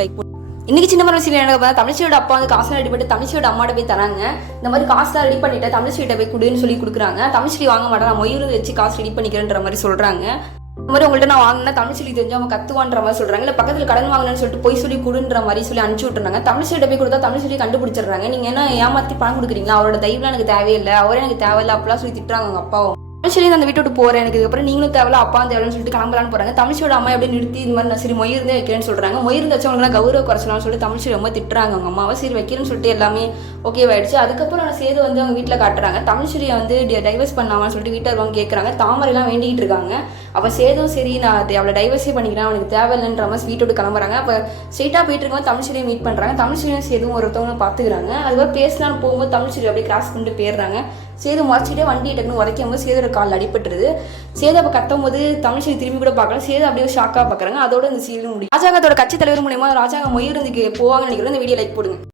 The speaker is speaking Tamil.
லைக் இன்னைக்கு சின்ன மரம் சீரியல் எனக்கு தமிழ்ச்சியோட அப்பா வந்து காசு ரெடி பண்ணிட்டு தமிழ்ச்சியோட அம்மாட்ட போய் தராங்க. இந்த மாதிரி காசுலாம் ரெடி பண்ணிட்டு தமிழ்ச்சியிட்ட போய் கொடுன்னு சொல்லி கொடுக்குறாங்க. தமிழ்ச்சி வாங்க மாட்டேன், நான் மொயிறு வச்சு காசு ரெடி பண்ணிக்கிறேன்ற மாதிரி சொல்றாங்க. இந்த மாதிரி உங்கள்ட்ட நான் வாங்கினா தமிழ்ச்சி தெரிஞ்சு அவங்க கத்துவான்ற மாதிரி சொல்றாங்க. இல்லை பக்கத்தில் கடன் வாங்கினு சொல்லிட்டு போய் சொல்லி கொடுன்ற மாதிரி சொல்லி அனுப்பிச்சு விட்டுறாங்க. தமிழ்ச்சியிட்ட போய் கொடுத்தா தமிழ்ச்சி கண்டுபிடிச்சிடுறாங்க. நீங்க என்ன ஏமாத்தி பணம் கொடுக்குறீங்களா, அவரோட தயவுலாம் எனக்கு தேவையில்லை, அவரே எனக்கு தேவையில்லை அப்படிலாம் சொல்லி திட்டுறாங்க அவங்க அப்பாவும். தமிழ்ச்சியை அந்த வீட்டு விட்டு போறேன், எனக்கு இதுக்கப்புறம் நீங்களும் தேவையில்ல அப்பா தேவைன்னு சொல்லிட்டு கிளம்பலான்னு போறாங்க. தமிழ்ச்சியோட அம்மா எப்படி நிறுத்தி இந்த மாதிரி நான் சரி மொயிருந்தே வைக்கிறேன்னு சொல்றாங்க. மொயிருந்து வச்சவங்களாம் கௌரவ குறைச்சலாம்னு சொல்லிட்டு தமிழ்ச்சி ரொம்ப திட்டுறாங்க அவங்க அம்மாவை. சரி வைக்கிறேன்னு சொல்லிட்டு எல்லாமே ஓகேவாயிடுச்சு. அதுக்கப்புறம் நான் சேது வந்து அவங்க வீட்டில் காட்டுறாங்க. தமிழ்ச்சியை வந்து டைவர்ஸ் பண்ணாமான்னு சொல்லிட்டு வீட்டில் இருக்கவங்க கேட்குறாங்க. தாமரைலாம் வேண்டிகிட்டு இருக்காங்க. அப்போ சேதும் சரி நான் அவளை டைவர்ஸே பண்ணிக்கிறேன், அவனுக்கு தேவையில்லைன்ற மாதிரி வீட்டோடு கிளம்புறாங்க. அப்போ ஸ்ட்ரெயிட்டாக போயிட்டு இருக்கவங்க தமிழ்ச்சியை மீட் பண்ணுறாங்க. தமிழ்ச்சியும் சேதும் ஒருத்தவங்க பார்த்துக்கிறாங்க. அதுக்கப்புறம் பேசலான்னு போகும்போது தமிழ்ச்சி அப்படியே கிராஸ் பண்ணிட்டு போயிடுறாங்க. சேது முறைச்சிட்டே வண்டியை டக்குன்னு உரைக்கும் போது சேதோட கால் அடிபட்டுருது. சேது அப்போ கட்டும் போது தமிழ்ச்சி திரும்பி கூட பார்க்கலாம். சேது அப்படியே ஷாக்காக பார்க்குறாங்க. அதோட இந்த சீரியல் முடியும். ராஜாங்கத்தோட கட்சி தலைவர் மூலியமா ராஜாங்க மொயிருந்துக்கு போவாங்கன்னு நினைக்கிறேன். இந்த வீடியோ லைக் போடுங்க.